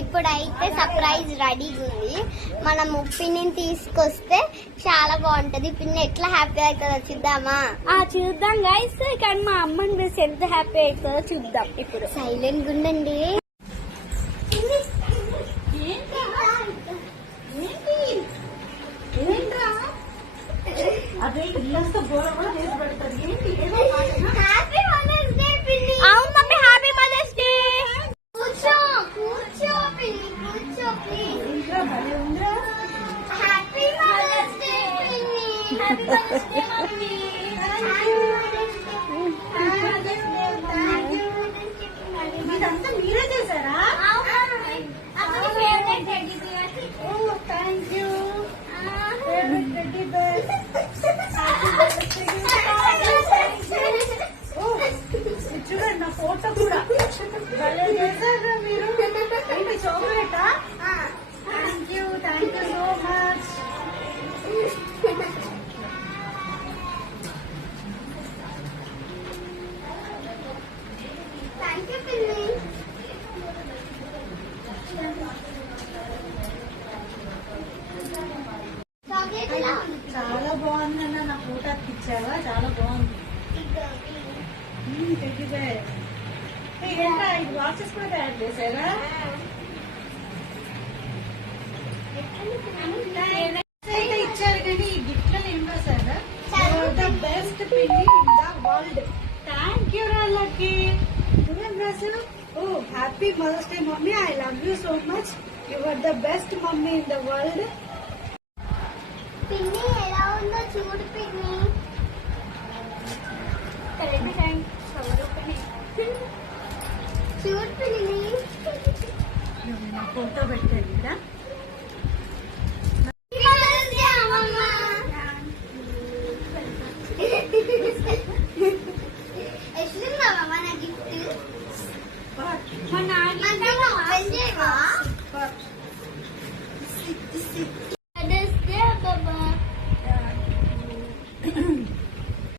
ఇప్పుడైతే సర్ప్రైజ్ రెడీగా ఉంది. మనం పిన్ని తీసుకొస్తే చాలా బాగుంటది. పిన్ని ఎట్లా హ్యాపీ అవుతుందో చూద్దామా? చూద్దాం గైస్. కానీ మా అమ్మని చూసి ఎంత హ్యాపీ అవుతుందో చూద్దాం. ఇప్పుడు సైలెంట్ ఉండండి. అదే ఇల్లంతా బోర కూడా చేసి పెడతారు. ఏంటి హ్యాపీ మదర్స్ డే పిన్ని. అవును మమ్మీ, హ్యాపీ మదర్స్ డే. కూర్చో కూర్చో పిన్ని, కూర్చో ప్లీజ్. హ్యాపీ మదర్స్ డే పిన్ని. Happy mother's day mummy. ఇదంతా మీరే చేశారా? అప్పుడు favourite teddy bear. Thank you. Favourite teddy bear. చూడండి నా ఫోటో కూడా భలే చేశారు మీరు. ఏంటి చాక్లెటా? Thank you so much. Thank you పిన్ని. చాక్లెట్ ఎలా ఉంది? చాలా బాగుందన్న. నా ఫోటో ఇచ్చావా? చాలా బాగుంది. Teddy bear. ఏంటా ఇది బాక్సెస్ కూడా తయారు చేశారా? అయితే ఇచ్చారు కానీ ఈ గిఫ్ట్లను ఏం రాశారా? ద బెస్ట్ పిన్ని in the world. Thank you రాళ్ళకి. నువ్వేం రాశారు? Oh happy mother's day mummy. I love you so much. You are the best mummy in the world. పిన్ని ఎలా ఉందో చూడు పిన్ని. చూడు పిన్ని. నా ఫోటో పెట్టారు కదా. ఎట్లుందా మన గిఫ్ట్? మా నాన్న ఓపెన్ చేయవా?